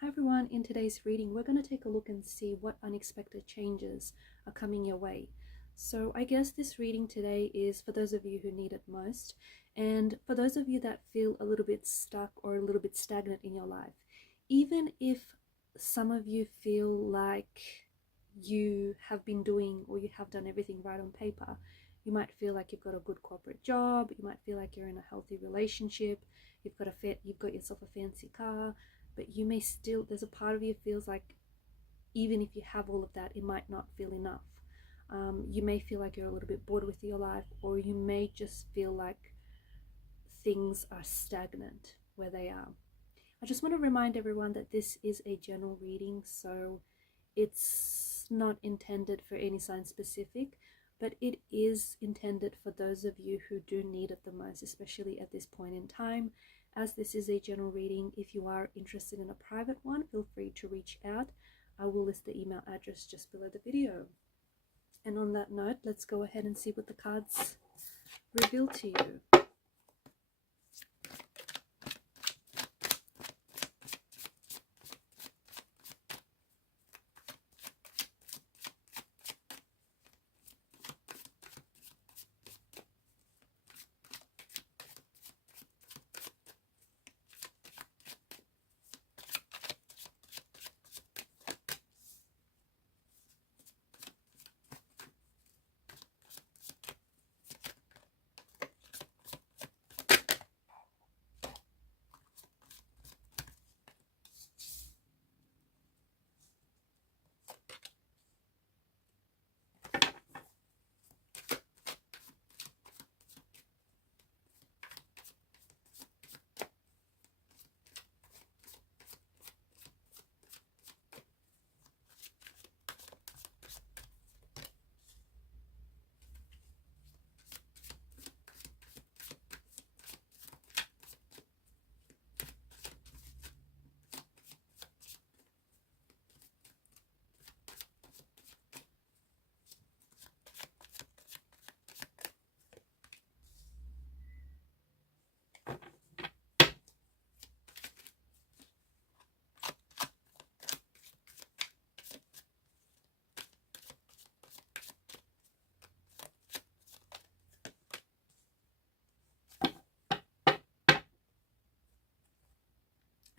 Hi everyone, in today's reading we're going to take a look and see what unexpected changes are coming your way. So I guess this reading today is for those of you who need it most, and for those of you that feel a little bit stuck or a little bit stagnant in your life. Even if some of you feel like you have been doing or you have done everything right on paper, you might feel like you've got a good corporate job, you might feel like you're in a healthy relationship, you've got yourself a fancy car, but you may still, there's a part of you feels like even if you have all of that, it might not feel enough. You may feel like you're a little bit bored with your life, or you may just feel like things are stagnant where they are. I just want to remind everyone that this is a general reading, so it's not intended for any sign specific, but it is intended for those of you who do need it the most, especially at this point in time. As this is a general reading, if you are interested in a private one, feel free to reach out. I will list the email address just below the video. And on that note, let's go ahead and see what the cards reveal to you.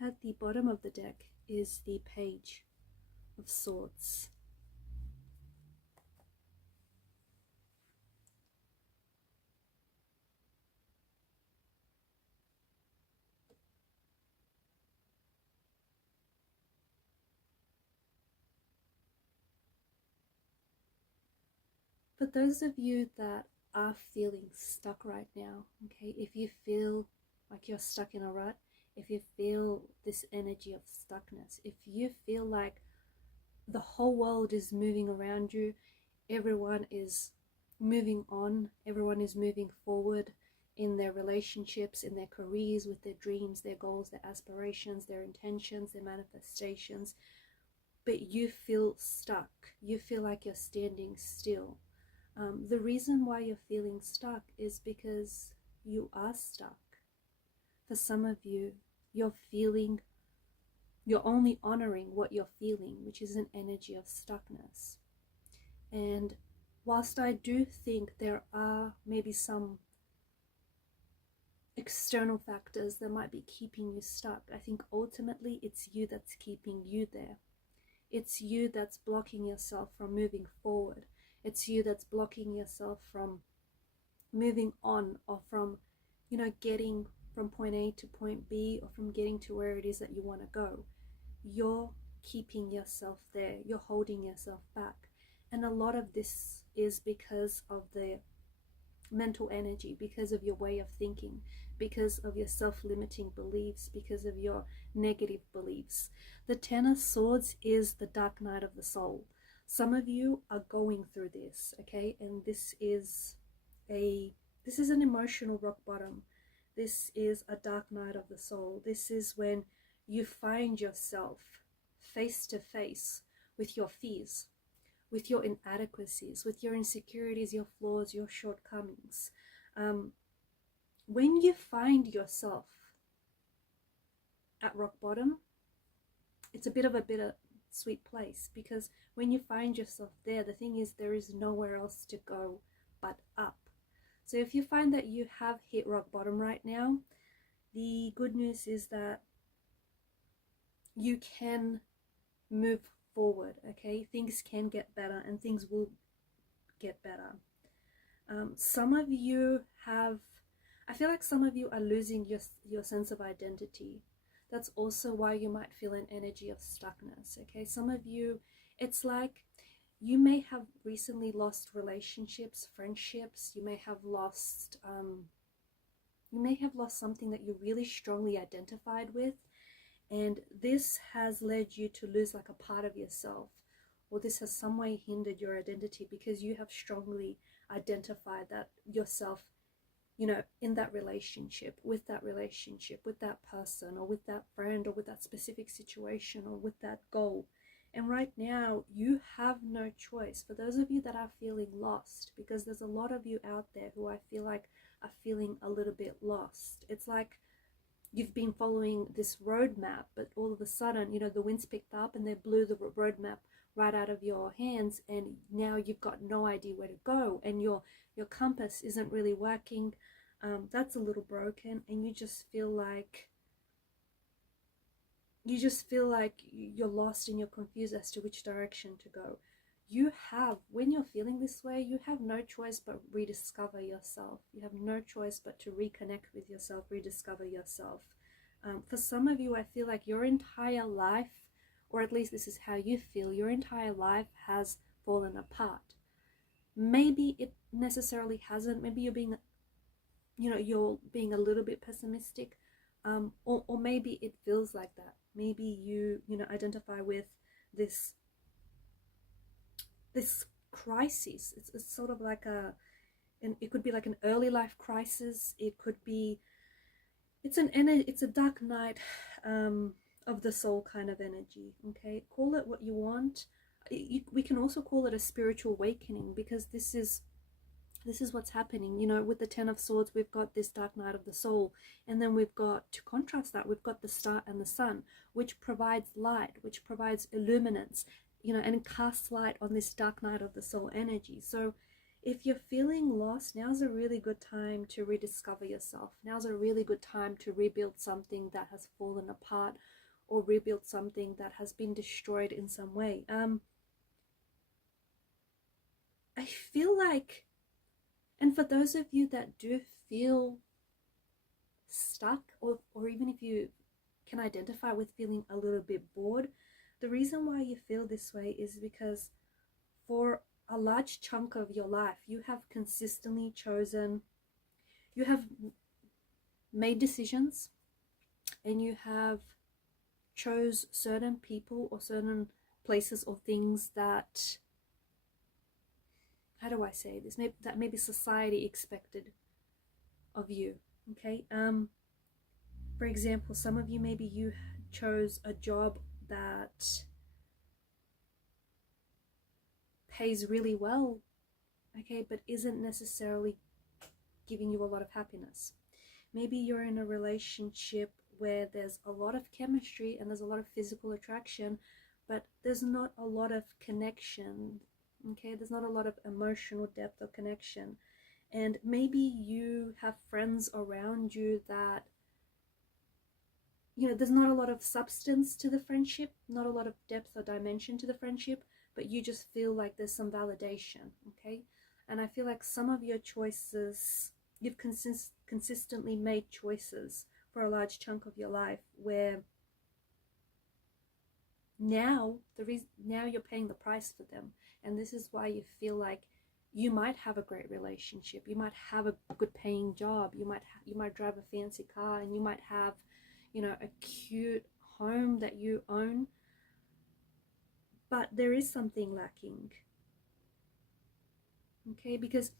At the bottom of the deck is the Page of Swords. For those of you that are feeling stuck right now, okay, if you feel like you're stuck in a rut, if you feel this energy of stuckness, if you feel like the whole world is moving around you, everyone is moving on, everyone is moving forward in their relationships, in their careers, with their dreams, their goals, their aspirations, their intentions, their manifestations, but you feel stuck, you feel like you're standing still. The reason why you're feeling stuck is because you are stuck. For some of you, you're only honoring what you're feeling, which is an energy of stuckness. And whilst I do think there are maybe some external factors that might be keeping you stuck, I think ultimately it's you that's keeping you there. It's you that's blocking yourself from moving forward. It's you that's blocking yourself from moving on, or from, getting from point A to point B, or from getting to where it is that you want to go. You're keeping yourself there. You're holding yourself back. And a lot of this is because of the mental energy, because of your way of thinking, because of your self-limiting beliefs, because of your negative beliefs. The Ten of Swords is the dark night of the soul. Some of you are going through this, okay? And this is an emotional rock bottom. This is a dark night of the soul. This is when you find yourself face to face with your fears, with your inadequacies, with your insecurities, your flaws, your shortcomings. When you find yourself at rock bottom, it's a bit of a bittersweet place, because when you find yourself there, the thing is there is nowhere else to go but up. So if you find that you have hit rock bottom right now, the good news is that you can move forward, okay? Things can get better, and things will get better. Some of you have, I feel like some of you are losing your sense of identity. That's also why you might feel an energy of stuckness, okay? Some of you, it's like you may have recently lost relationships, friendships. You may have lost something that you really strongly identified with, and this has led you to lose like a part of yourself, or this has some way hindered your identity because you have strongly identified that yourself, you know, in that relationship, with that person, or with that friend, or with that specific situation, or with that goal. And right now you have no choice. For those of you that are feeling lost, because there's a lot of you out there who I feel like are feeling a little bit lost. It's like you've been following this roadmap, but all of a sudden, you know, the wind's picked up and they blew the roadmap right out of your hands, and now you've got no idea where to go, and your compass isn't really working. That's a little broken, and you just feel like you're lost and you're confused as to which direction to go. When you're feeling this way, you have no choice but rediscover yourself. You have no choice but to reconnect with yourself, rediscover yourself. For some of you, I feel like your entire life, or at least this is how you feel, your entire life has fallen apart. Maybe it necessarily hasn't. Maybe you're being a little bit pessimistic, or maybe it feels like that. Maybe you identify with this crisis. It's sort of like it could be like an early life crisis. It could be, it's a dark night of the soul kind of energy. Okay, call it what you want. We can also call it a spiritual awakening, because this is what's happening. You know, with the Ten of Swords, we've got this dark night of the soul, and then we've got, to contrast that, we've got the star and the sun, which provides light, which provides illuminance, you know, and casts light on this dark night of the soul energy. So if you're feeling lost, now's a really good time to rediscover yourself. Now's a really good time to rebuild something that has fallen apart, or rebuild something that has been destroyed in some way. I feel like, and for those of you that do feel stuck, or even if you can identify with feeling a little bit bored, the reason why you feel this way is because for a large chunk of your life, you have consistently you have made decisions, and you have chose certain people or certain places or things that, how do I say this, that maybe society expected of you. Okay, for example, some of you, maybe you chose a job that pays really well, okay, but isn't necessarily giving you a lot of happiness. Maybe you're in a relationship where there's a lot of chemistry and there's a lot of physical attraction, but there's not a lot of connection. Okay, there's not a lot of emotional depth or connection. And maybe you have friends around you that, you know, there's not a lot of substance to the friendship, not a lot of depth or dimension to the friendship, but you just feel like there's some validation. Okay, and I feel like some of your choices, you've consistently made choices for a large chunk of your life where now you're paying the price for them. And this is why you feel like you might have a great relationship, you might have a good paying job, you might drive a fancy car, and you might have, you know, a cute home that you own, but there is something lacking. Okay, because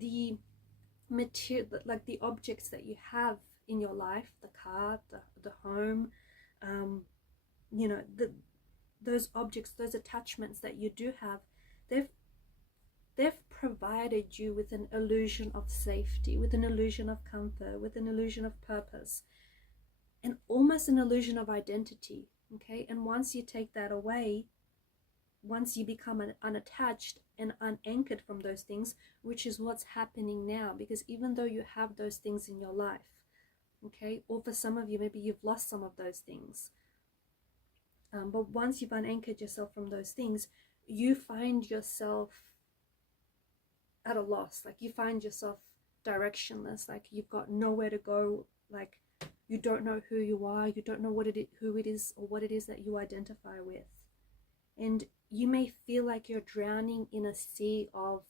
the material, like the objects that you have in your life, the car, the home, you know, those objects, those attachments that you do have, they've provided you with an illusion of safety, with an illusion of comfort, with an illusion of purpose, and almost an illusion of identity. Okay, and once you take that away, once you become unattached and unanchored from those things, which is what's happening now, because even though you have those things in your life, okay, or for some of you, maybe you've lost some of those things, but once you've unanchored yourself from those things, you find yourself at a loss. Like you find yourself directionless, like you've got nowhere to go, like you don't know who you are, you don't know who it is or what it is that you identify with. And you may feel like you're drowning in a sea of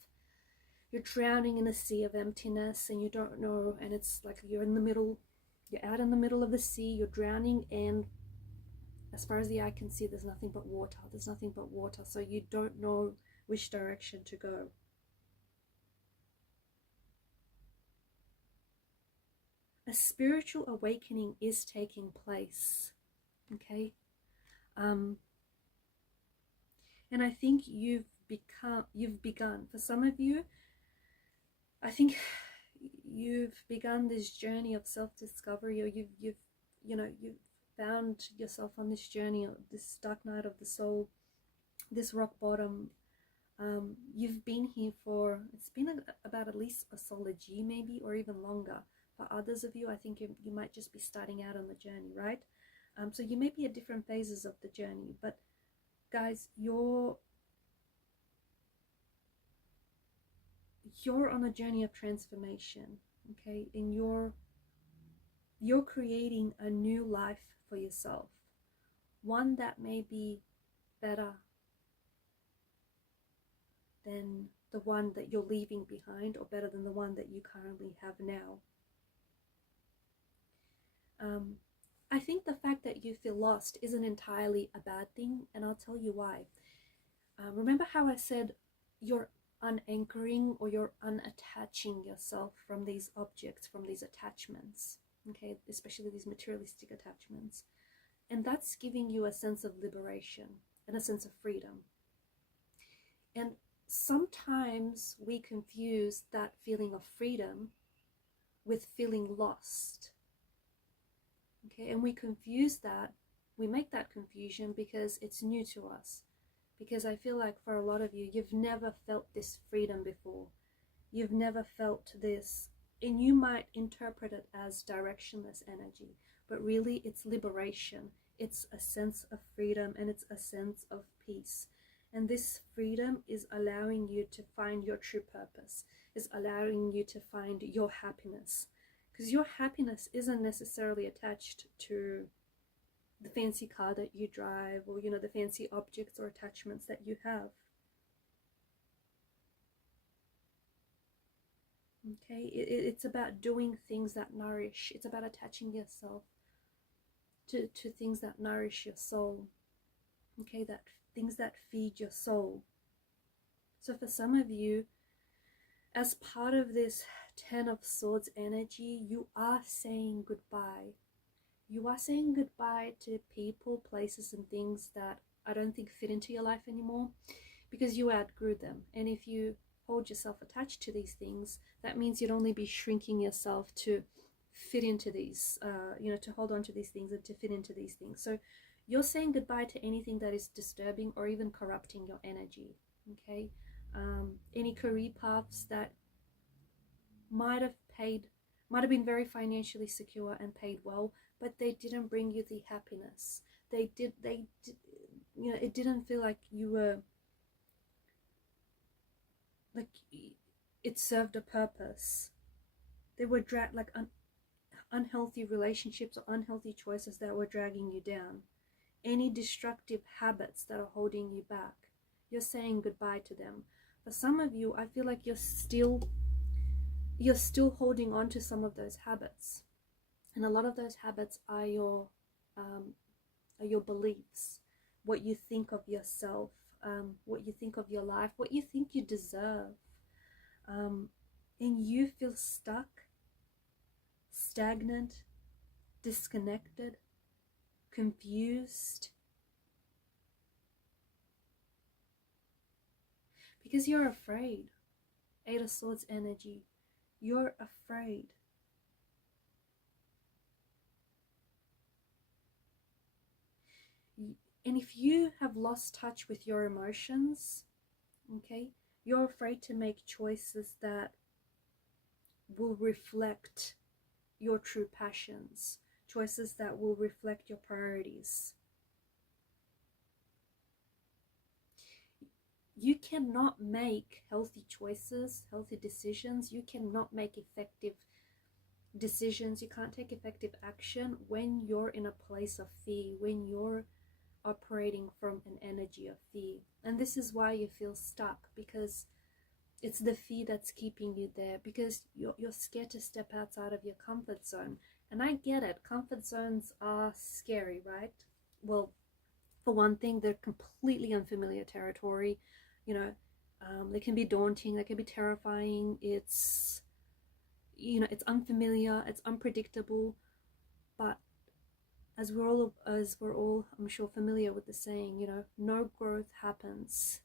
emptiness, and you don't know, and it's like you're out in the middle of the sea, you're drowning, and as far as the eye can see, there's nothing but water. So you don't know which direction to go. A spiritual awakening is taking place, okay? And I think you've begun. For some of you, I think you've begun this journey of self-discovery, or you've found yourself on this journey, this dark night of the soul, this rock bottom. You've been here it's been about at least a solid year, maybe, or even longer. For others of you, I think you might just be starting out on the journey, right? So you may be at different phases of the journey, but guys, you're on a journey of transformation, okay? And you're creating a new life for yourself, one that may be better than the one that you're leaving behind, or better than the one that you currently have now. I think the fact that you feel lost isn't entirely a bad thing, and I'll tell you why. Remember how I said you're unanchoring, or you're unattaching yourself from these objects, from these attachments, okay, especially these materialistic attachments, and that's giving you a sense of liberation and a sense of freedom. And sometimes we confuse that feeling of freedom with feeling lost, okay? And we make that confusion because it's new to us. Because I feel like for a lot of you, you've never felt this freedom before. You've never felt this, and you might interpret it as directionless energy, but really it's liberation. It's a sense of freedom, and it's a sense of peace. And this freedom is allowing you to find your true purpose, is allowing you to find your happiness. Because your happiness isn't necessarily attached to the fancy car that you drive, or the fancy objects or attachments that you have. Okay, it's about doing things that nourish. It's about attaching yourself to things that nourish your soul. Okay, that things that feed your soul. So for some of you, as part of this Ten of Swords energy, you are saying goodbye. You are saying goodbye to people, places, and things that I don't think fit into your life anymore, because you outgrew them. And if you hold yourself attached to these things, that means you'd only be shrinking yourself to fit into these, to hold on to these things and to fit into these things. So you're saying goodbye to anything that is disturbing or even corrupting your energy, okay? Any career paths that might have been very financially secure and paid well, but they didn't bring you the happiness. It didn't feel like you were, like it served a purpose. They were unhealthy relationships or unhealthy choices that were dragging you down. Any destructive habits that are holding you back, you're saying goodbye to them. For some of you, I feel like you're still holding on to some of those habits, and a lot of those habits are your beliefs, what you think of yourself, what you think of your life, what you think you deserve, and you feel stuck, stagnant, disconnected, confused, because you're afraid. Eight of Swords energy, you're afraid. And if you have lost touch with your emotions, okay, you're afraid to make choices that will reflect your true passions, choices that will reflect your priorities. You cannot make healthy choices, healthy decisions. You cannot make effective decisions. You can't take effective action when you're in a place of fear, when you're operating from an energy of fear. And this is why you feel stuck, because it's the fear that's keeping you there, because you're scared to step outside of your comfort zone. And I get it, comfort zones are scary, right? Well, for one thing, they're completely unfamiliar territory. You know, they can be daunting, they can be terrifying. It's, you know, it's unfamiliar, it's unpredictable. But as we're all I'm sure familiar with the saying, you know, no growth happens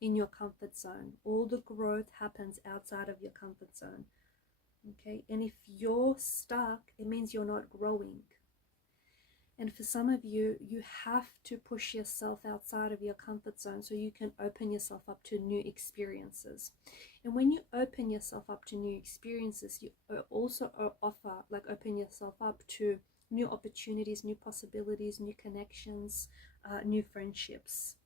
in your comfort zone. All the growth happens outside of your comfort zone. Okay, and if you're stuck, it means you're not growing. And for some of you, you have to push yourself outside of your comfort zone so you can open yourself up to new experiences. And when you open yourself up to new experiences, you also open yourself up to new opportunities, new possibilities, new connections, new friendships.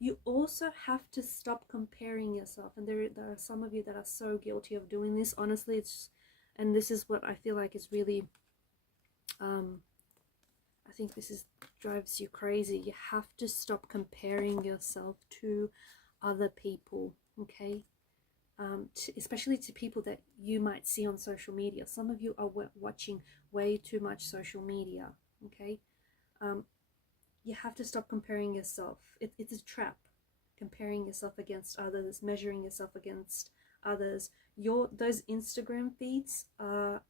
You also have to stop comparing yourself. And there are some of you that are so guilty of doing this. Honestly, and this is what I feel like is really, I think this drives you crazy. You have to stop comparing yourself to other people, okay? Especially to people that you might see on social media. Some of you are watching way too much social media, okay? You have to stop comparing yourself. It's a trap, comparing yourself against others, measuring yourself against others. Those Instagram feeds are,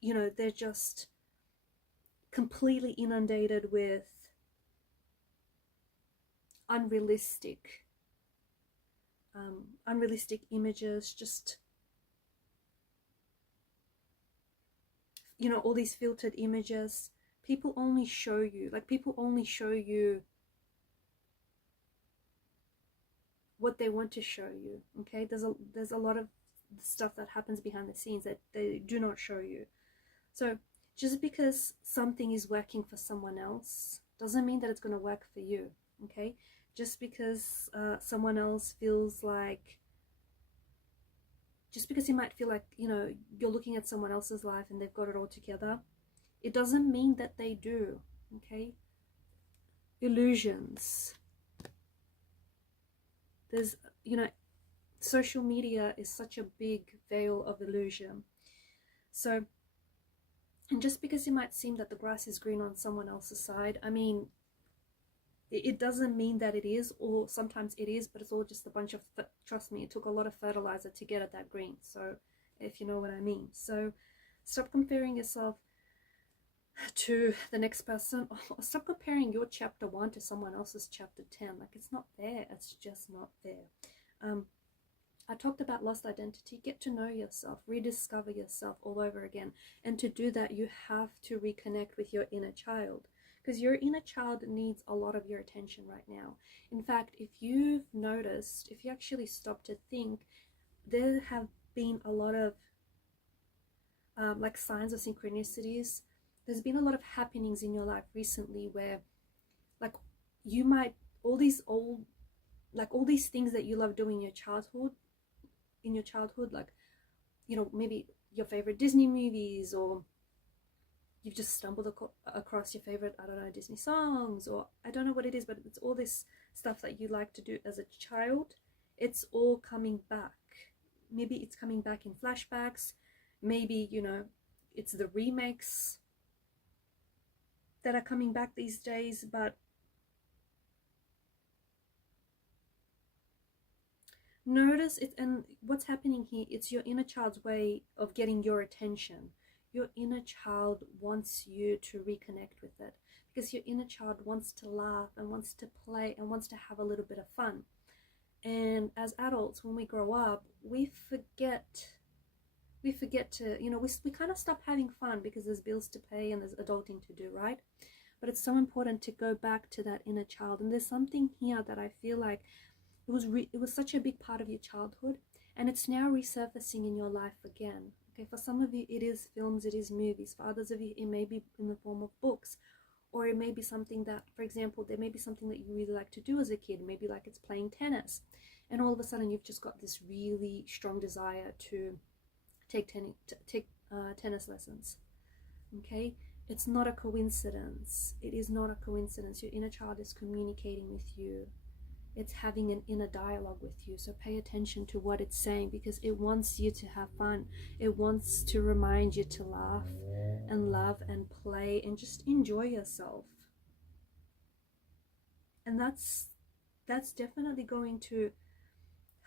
you know, they're just completely inundated with unrealistic images, just, you know, all these filtered images. People only show you what they want to show you, okay? There's a lot of stuff that happens behind the scenes that they do not show you. So just because something is working for someone else doesn't mean that it's going to work for you, okay? Just because someone else feels like, just because you might feel like, you know, you're looking at someone else's life and they've got it all together, it doesn't mean that they do, okay? Illusions. There's, you know, social media is such a big veil of illusion. So, and just because it might seem that the grass is green on someone else's side, I mean, it doesn't mean that it is, or sometimes it is, but it's all just a bunch of, trust me, it took a lot of fertilizer to get it that green. So, if you know what I mean. So, stop comparing yourself to the next person. Stop comparing your chapter 1 to someone else's chapter 10. Like, it's not there. It's just not there. I talked about lost identity. Get to know yourself, rediscover yourself all over again. And to do that, you have to reconnect with your inner child, because your inner child needs a lot of your attention right now. In fact, if you've noticed, if you actually stop to think, there have been a lot of like signs of synchronicities. There's been a lot of happenings in your life recently where, like, you might, all these things that you love doing in your childhood, like, you know, maybe your favorite Disney movies, or you've just stumbled across your favorite, I don't know, Disney songs, or I don't know what it is, but it's all this stuff that you like to do as a child. It's all coming back. Maybe it's coming back in flashbacks. Maybe, you know, it's the remakes that are coming back these days. But notice it, and what's happening here, it's your inner child's way of getting your attention. Your inner child wants you to reconnect with it, because your inner child wants to laugh and wants to play and wants to have a little bit of fun. And as adults, when we grow up, we forget to, you know, we kind of stop having fun because there's bills to pay and there's adulting to do, right? But it's so important to go back to that inner child. And there's something here that I feel like it was such a big part of your childhood, and it's now resurfacing in your life again. Okay, for some of you it is films, it is movies. For others of you it may be in the form of books, or it may be something that, for example, there may be something that you really like to do as a kid. Maybe like it's playing tennis, and all of a sudden you've just got this really strong desire to take tennis lessons. Okay, it's not a coincidence. It is not a coincidence. Your inner child is communicating with you. It's having an inner dialogue with you. So pay attention to what it's saying, because it wants you to have fun. It wants to remind you to laugh and love and play and just enjoy yourself. And that's definitely going to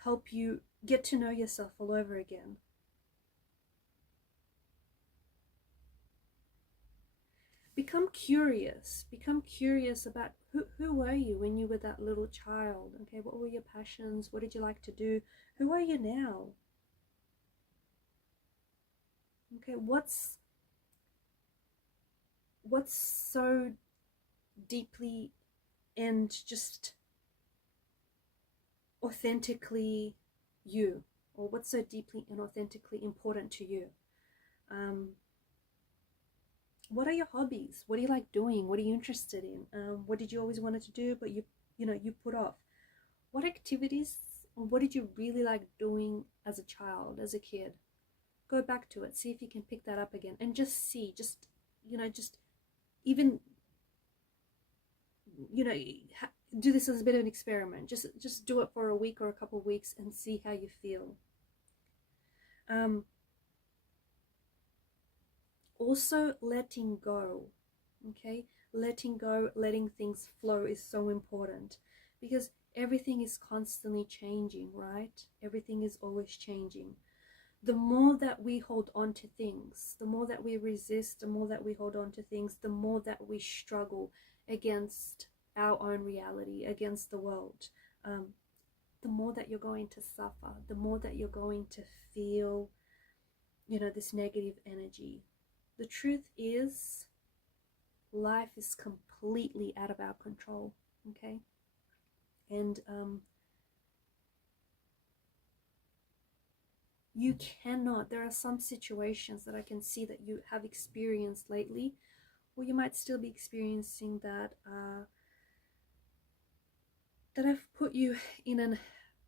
help you get to know yourself all over again. Become curious about who were you when you were that little child. Okay, what were your passions? What did you like to do? Who are you now? Okay, what's so deeply and just authentically you, or what's so deeply and authentically important to you? What are your hobbies? What do you like doing? What are you interested in? What did you always wanted to do but you put off? What activities, or what did you really like doing as a child, as a kid? Go back to it, see if you can pick that up again, and just see, just even do this as a bit of an experiment. Just do it for a week or a couple of weeks and see how you feel. Also, letting go. Okay, letting go, letting things flow is so important, because everything is constantly changing, right? Everything is always changing. The more that we hold on to things, the more that we resist, the more that we hold on to things, the more that we struggle against our own reality, against the world, the more that you're going to suffer, the more that you're going to feel, this negative energy. The truth is, life is completely out of our control, okay? And you cannot, there are some situations that I can see that you have experienced lately, or you might still be experiencing, that have put you in a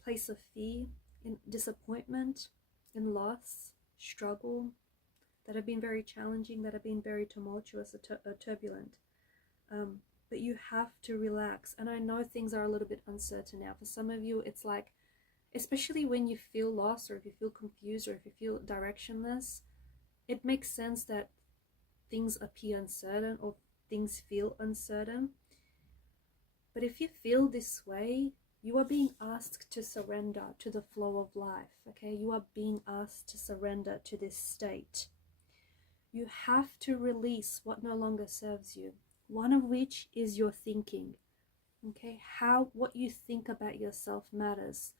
place of fear, in disappointment, in loss, struggle, that have been very challenging, that have been very tumultuous or turbulent. But you have to relax. And I know things are a little bit uncertain now. For some of you, it's like, especially when you feel lost, or if you feel confused, or if you feel directionless, it makes sense that things appear uncertain or things feel uncertain. But if you feel this way, you are being asked to surrender to the flow of life, okay? You are being asked to surrender to this state. You have to release what no longer serves you, one of which is your thinking, okay? What you think about yourself matters.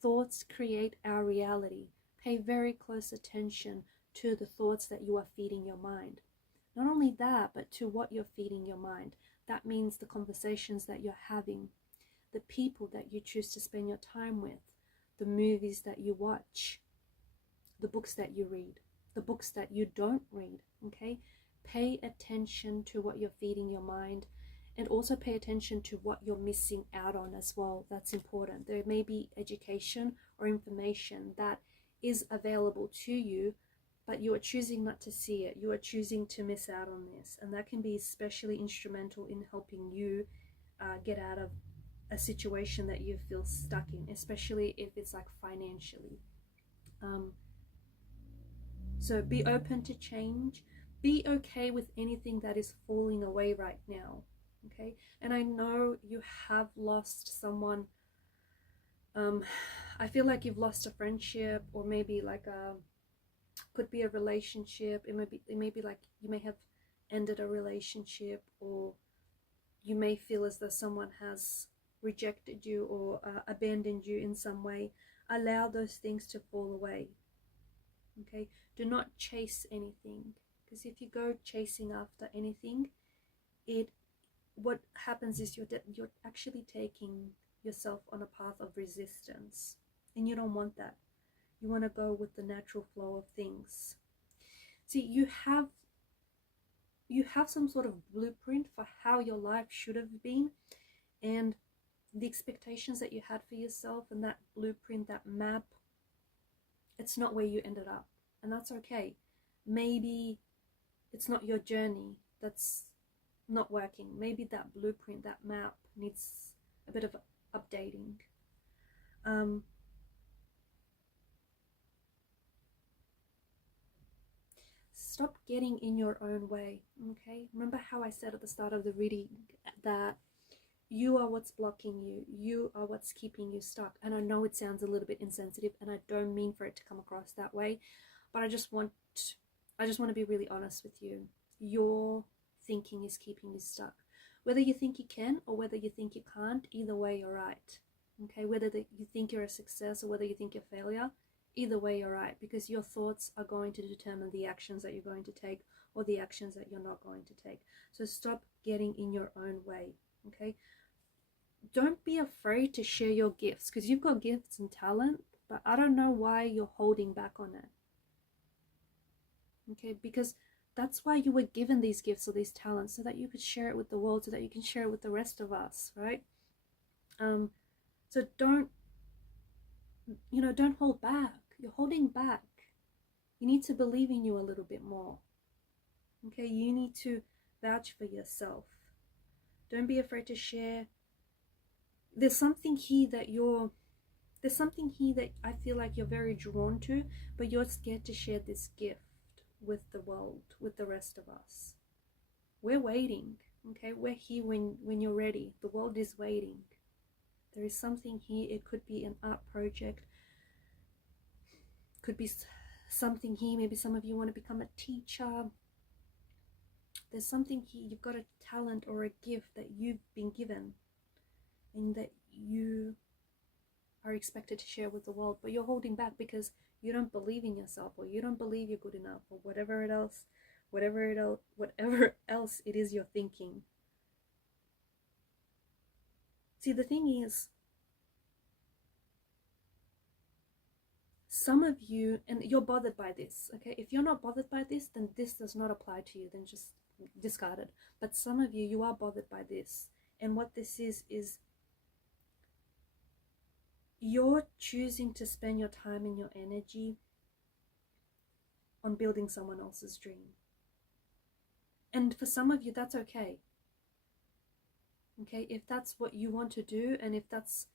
Thoughts create our reality. Pay very close attention to the thoughts that you are feeding your mind. Not only that, but to what you're feeding your mind. That means the conversations that you're having, the people that you choose to spend your time with, the movies that you watch, the books that you read, the books that you don't read, okay? Pay attention to what you're feeding your mind, and also pay attention to what you're missing out on as well. That's important. There may be education or information that is available to you, but you are choosing not to see it. You are choosing to miss out on this, and that can be especially instrumental in helping you get out of a situation that you feel stuck in, especially if it's like financially. So be open to change. Be okay with anything that is falling away right now, okay? And I know you have lost someone. I feel like you've lost a friendship, or maybe like could be a relationship. It may be like you may have ended a relationship, or you may feel as though someone has rejected you or abandoned you in some way. Allow those things to fall away, okay? Do not chase anything, because if you go chasing after anything, it what happens is you're actually taking yourself on a path of resistance, and you don't want that. You want to go with the natural flow of things. See, you have some sort of blueprint for how your life should have been, and the expectations that you had for yourself, and that blueprint, that map, it's not where you ended up, and that's okay. Maybe it's not your journey that's not working. Maybe that blueprint, that map needs a bit of updating. um, Stop getting in your own way. Okay, remember how I said at the start of the reading that you are what's blocking you, you are what's keeping you stuck. And I know it sounds a little bit insensitive, and I don't mean for it to come across that way, but I just want to be really honest with you. Your thinking is keeping you stuck. Whether you think you can or whether you think you can't, either way you're right. Okay, whether you think you're a success or whether you think you're a failure, either way you're right, because your thoughts are going to determine the actions that you're going to take or the actions that you're not going to take. So stop getting in your own way. Okay, don't be afraid to share your gifts, because you've got gifts and talent, but I don't know why you're holding back on it. Okay, because that's why you were given these gifts or these talents, so that you could share it with the world, so that you can share it with the rest of us, right? So don't hold back. You're holding back. You need to believe in you a little bit more. Okay, you need to vouch for yourself. Don't be afraid to share. There's something here that I feel like you're very drawn to, but you're scared to share this gift with the world, with the rest of us. We're waiting. Okay, we're here when you're ready. The world is waiting. There is something here. It could be an art project, could be something here. Maybe some of you want to become a teacher. There's something here. You've got a talent or a gift that you've been given, and that you are expected to share with the world, but you're holding back because you don't believe in yourself, or you don't believe you're good enough, or whatever else it is you're thinking. See, the thing is, some of you, and you're bothered by this, okay? If you're not bothered by this, then this does not apply to you, then just discard it. But some of you are bothered by this, and what this is you're choosing to spend your time and your energy on building someone else's dream. And for some of you, that's okay. Okay, if that's what you want to do, and if that's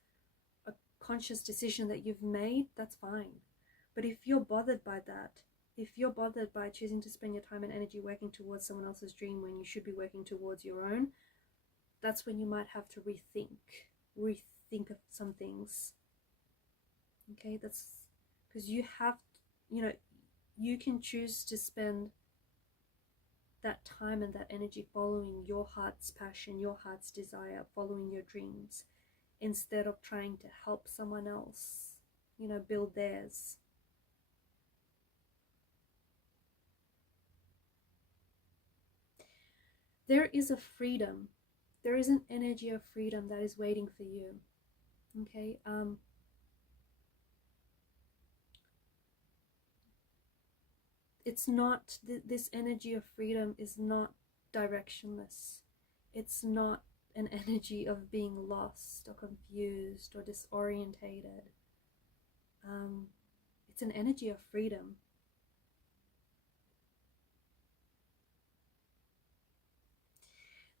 a conscious decision that you've made, that's fine. But if you're bothered by that, if you're bothered by choosing to spend your time and energy working towards someone else's dream when you should be working towards your own, that's when you might have to rethink of some things. Okay, that's because you can choose to spend that time and that energy following your heart's passion, your heart's desire, following your dreams, instead of trying to help someone else, build theirs. There is a freedom. There is an energy of freedom that is waiting for you. Okay, it's not, this energy of freedom is not directionless. It's not an energy of being lost or confused or disorientated. It's an energy of freedom.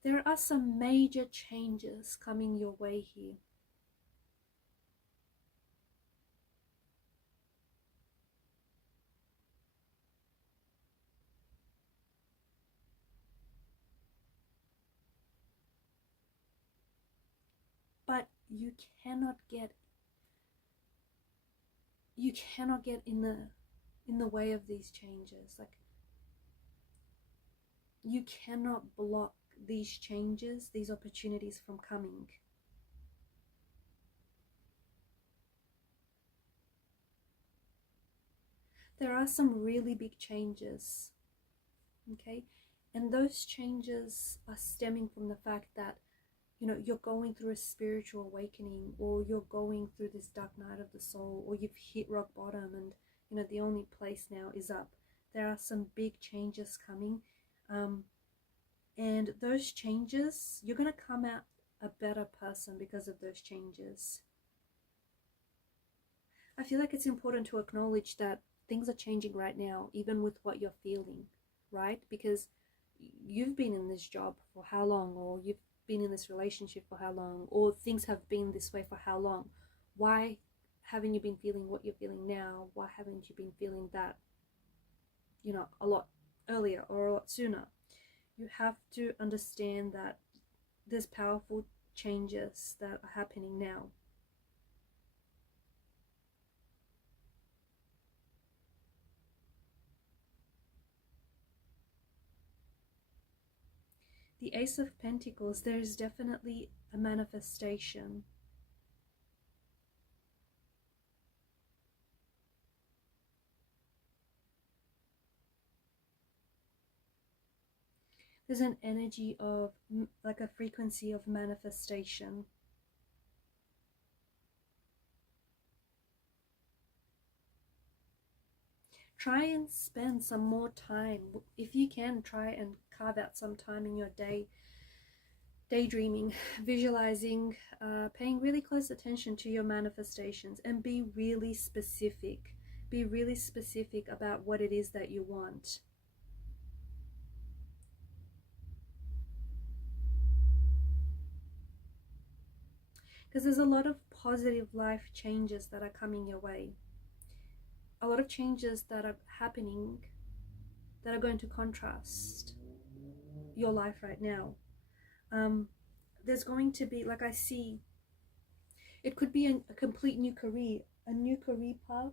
There are some major changes coming your way here. But you cannot get in the way of these changes. Like, you cannot block these changes, these opportunities from coming. There are some really big changes, okay? And those changes are stemming from the fact that, you're going through a spiritual awakening, or you're going through this dark night of the soul, or you've hit rock bottom and, the only place now is up. There are some big changes coming. And those changes, you're going to come out a better person because of those changes. I feel like it's important to acknowledge that things are changing right now, even with what you're feeling, right? Because you've been in this job for how long, or you've been in this relationship for how long, or things have been this way for how long. Why haven't you been feeling what you're feeling now? Why haven't you been feeling that, a lot earlier or a lot sooner? You have to understand that there's powerful changes that are happening now. The Ace of Pentacles, there is definitely a manifestation. There's an energy of, like a frequency of manifestation. Try and spend some more time. If you can, try and carve out some time in your day, daydreaming, visualizing, paying really close attention to your manifestations, and be really specific. Be really specific about what it is that you want. Because there's a lot of positive life changes that are coming your way. A lot of changes that are happening that are going to contrast your life right now. There's going to be, like I see, it could be a complete new career path,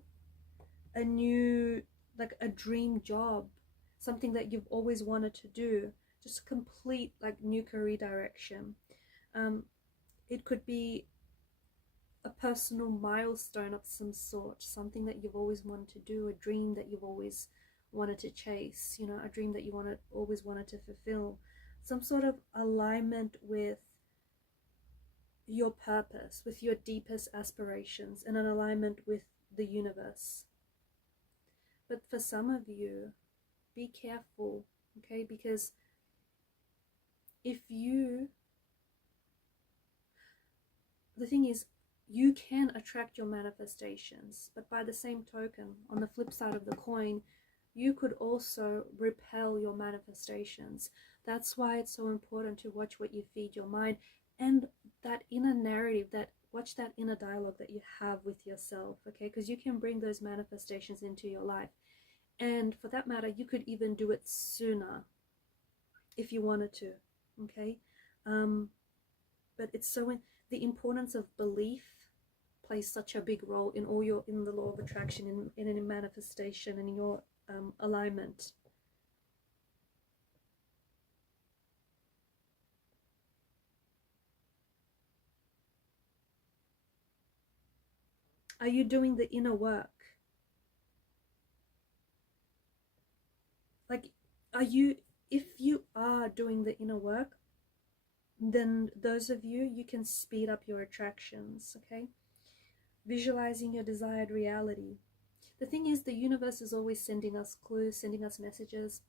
a new, like a dream job, something that you've always wanted to do, just complete like new career direction. It could be a personal milestone of some sort, something that you've always wanted to do, a dream that you've always wanted to chase, a dream that you always wanted to fulfill, some sort of alignment with your purpose, with your deepest aspirations, and an alignment with the universe. But for some of you, be careful, okay? Because the thing is, you can attract your manifestations, but by the same token, on the flip side of the coin, you could also repel your manifestations. That's why it's so important to watch what you feed your mind, and that inner narrative, watch that inner dialogue that you have with yourself, okay? Because you can bring those manifestations into your life. And for that matter, you could even do it sooner if you wanted to, okay? But it's the importance of belief plays such a big role in the law of attraction, in manifestation, and in your alignment. Are you doing the inner work? Like, if you are doing the inner work, then those of you can speed up your attractions, okay? Visualizing your desired reality. The thing is, the universe is always sending us clues, sending us messages,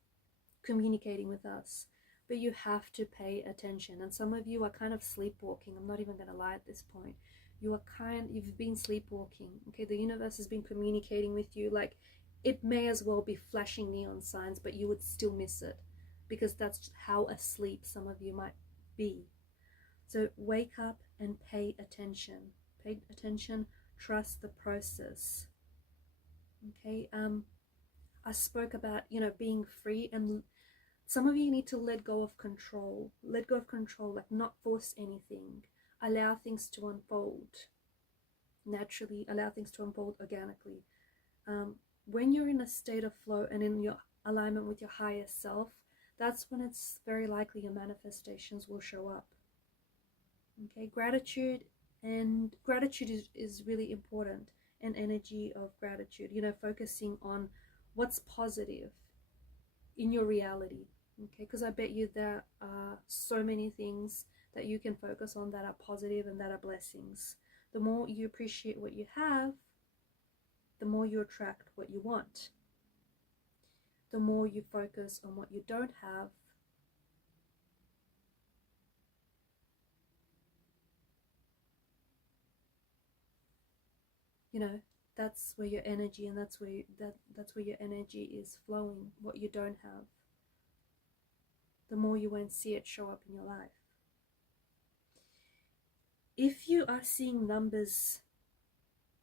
communicating with us, but you have to pay attention. And some of you are kind of sleepwalking. I'm not even going to lie at this point. You've been sleepwalking, okay? The universe has been communicating with you, like it may as well be flashing neon signs, but you would still miss it, because that's how asleep some of you might be. So wake up and pay attention. Pay attention, trust the process. Okay, I spoke about, being free, and some of you need to let go of control. Let go of control, like not force anything. Allow things to unfold naturally, allow things to unfold organically. When you're in a state of flow and in your alignment with your higher self, that's when it's very likely your manifestations will show up. Okay, gratitude is really important. An energy of gratitude, focusing on what's positive in your reality. Okay, because I bet you there are so many things that you can focus on that are positive and that are blessings. The more you appreciate what you have, the more you attract what you want. The more you focus on what you don't have, you know, that's where your energy, and that's where that's where your energy is flowing. What you don't have, the more you won't see it show up in your life. If you are seeing numbers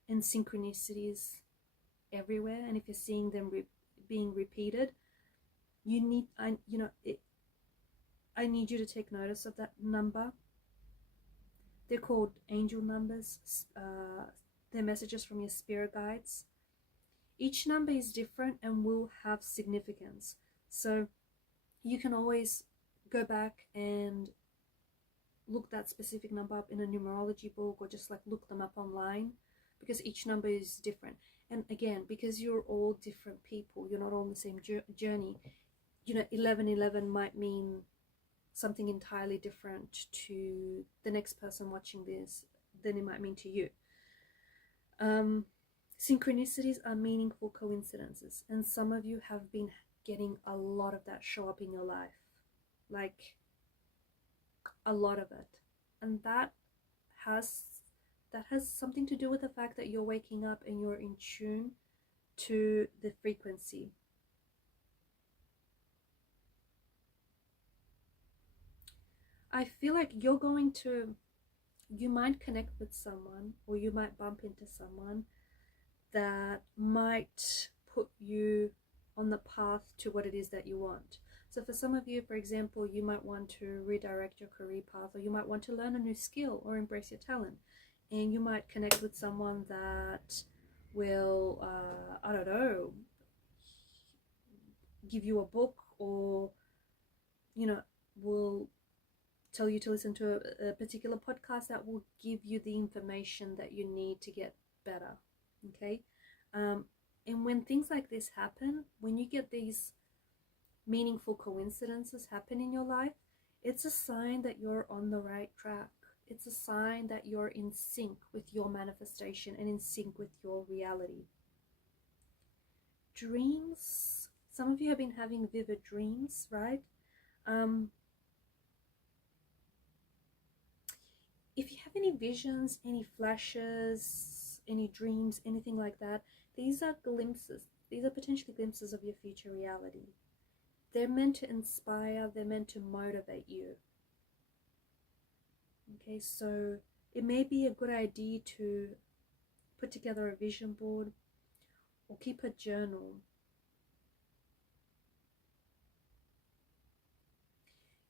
and synchronicities everywhere, and if you're seeing them being repeated, you need, I need you to take notice of that number. They're called angel numbers. They're messages from your spirit guides. Each number is different and will have significance. So you can always go back and look that specific number up in a numerology book, or just like look them up online, because each number is different. And again, because you're all different people, you're not all on the same journey. 1111 might mean something entirely different to the next person watching this than it might mean to you. Synchronicities are meaningful coincidences, and some of you have been getting a lot of that show up in your life, like a lot of it, and that has something to do with the fact that you're waking up and you're in tune to the frequency. I feel like you might connect with someone, or you might bump into someone that might put you on the path to what it is that you want. So for some of you, for example, you might want to redirect your career path, or you might want to learn a new skill or embrace your talent. And you might connect with someone that will, I don't know, give you a book, or, will tell you to listen to a particular podcast that will give you the information that you need to get better. Okay. And when things like this happen, when you get these meaningful coincidences happen in your life, it's a sign that you're on the right track. It's a sign that you're in sync with your manifestation and in sync with your reality. Dreams. Some of you have been having vivid dreams, right? If you have any visions, any flashes, any dreams, anything like that, these are glimpses. These are potentially glimpses of your future reality. They're meant to inspire, they're meant to motivate you. Okay, so it may be a good idea to put together a vision board or keep a journal.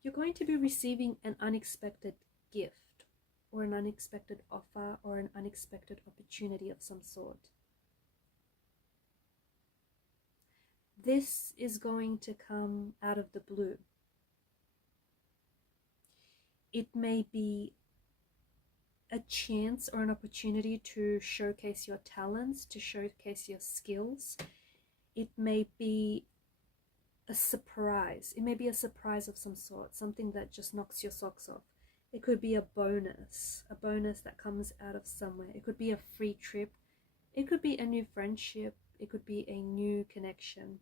You're going to be receiving an unexpected gift, or an unexpected offer, or an unexpected opportunity of some sort. This is going to come out of the blue. It may be a chance or an opportunity to showcase your talents, to showcase your skills. It may be a surprise. It may be a surprise of some sort, something that just knocks your socks off. It could be a bonus that comes out of somewhere. It could be a free trip. It could be a new friendship. It could be a new connection.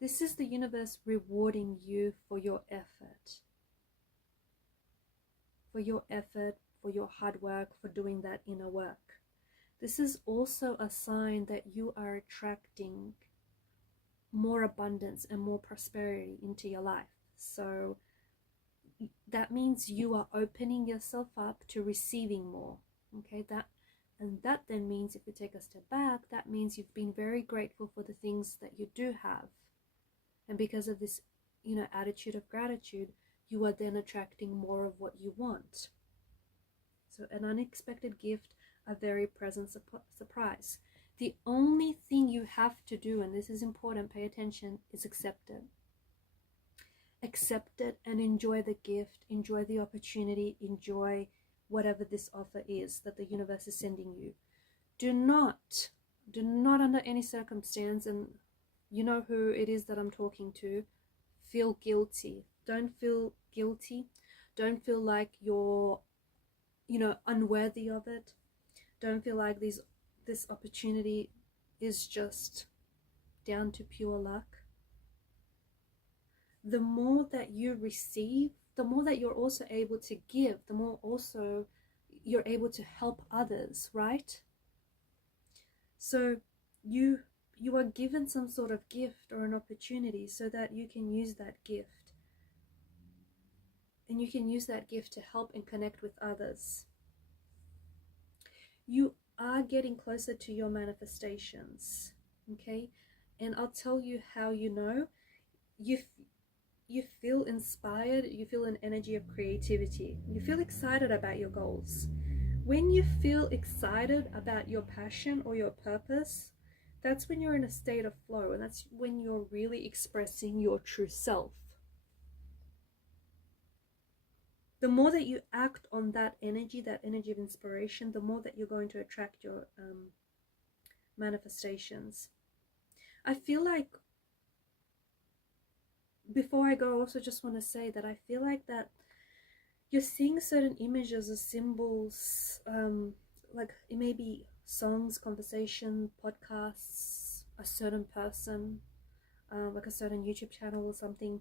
This is the universe rewarding you for your effort. For your effort, for your hard work, for doing that inner work. This is also a sign that you are attracting more abundance and more prosperity into your life. So that means you are opening yourself up to receiving more. Okay, that then means, if you take a step back, that means you've been very grateful for the things that you do have. And because of this, attitude of gratitude, you are then attracting more of what you want. So an unexpected gift, a very present surprise. The only thing you have to do, and this is important, pay attention, is accept it. Accept it and enjoy the gift, enjoy the opportunity, enjoy whatever this offer is that the universe is sending you. Do not under any circumstance, and you know who it is that I'm talking to, feel guilty. Don't feel guilty. Don't feel like you're, unworthy of it. Don't feel like this opportunity is just down to pure luck. The more that you receive, the more that you're also able to give, the more also you're able to help others, right? So you are given some sort of gift or an opportunity so that you can use that gift. And you can use that gift to help and connect with others. You are getting closer to your manifestations, okay? And I'll tell you how you know. You feel inspired, you feel an energy of creativity. You feel excited about your goals. When you feel excited about your passion or your purpose, that's when you're in a state of flow, and that's when you're really expressing your true self. The more that you act on that energy of inspiration, the more that you're going to attract your manifestations. I feel like, before I go, I also just want to say that I feel like that you're seeing certain images or symbols, like it may be songs, conversation, podcasts, a certain person, like a certain YouTube channel or something,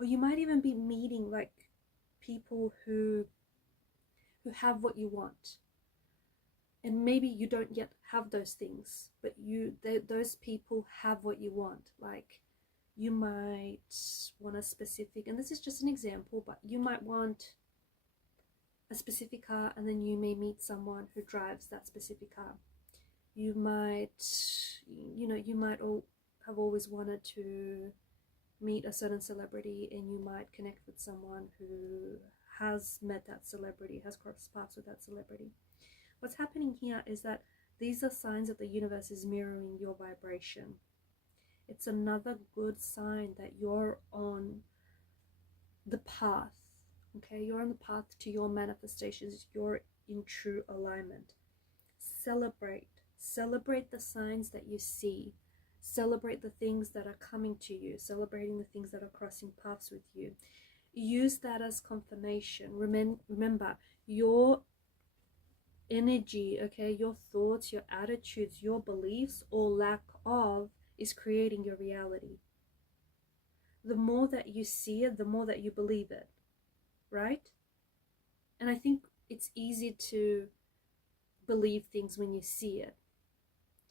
or you might even be meeting like people who have what you want, and maybe you don't yet have those things, but those people have what you want. Like, you might want a specific, and this is just an example, but you might want a specific car, and then you may meet someone who drives that specific car. You might, you might all have always wanted to meet a certain celebrity, and you might connect with someone who has met that celebrity, has crossed paths with that celebrity. What's happening here is that these are signs that the universe is mirroring your vibration. It's another good sign that you're on the path, okay? You're on the path to your manifestations. You're in true alignment. Celebrate the signs that you see. Celebrate the things that are coming to you, celebrating the things that are crossing paths with you. Use that as confirmation. Remember, your energy, okay, your thoughts, your attitudes, your beliefs, or lack of, is creating your reality. The more that you see it, the more that you believe it, right? And I think it's easy to believe things when you see it.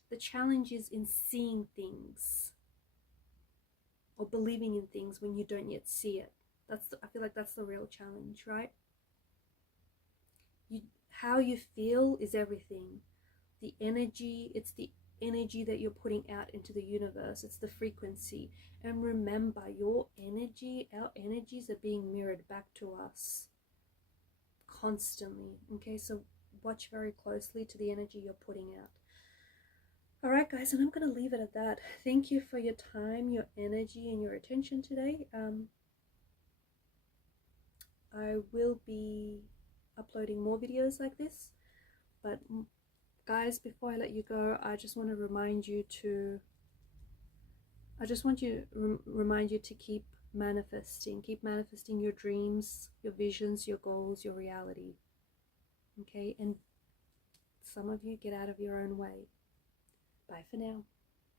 The challenge is in seeing things or believing in things when you don't yet see it. I feel like that's the real challenge, right? How you feel is everything. It's the energy that you're putting out into the universe. It's the frequency. And remember, our energies are being mirrored back to us constantly. Okay, so watch very closely to the energy you're putting out. All right, guys, and I'm going to leave it at that. Thank you for your time, your energy, and your attention today. I will be uploading more videos like this, but guys, before I let you go, I just want to remind you to keep manifesting your dreams, your visions, your goals, your reality. Okay, and some of you, get out of your own way. Bye for now.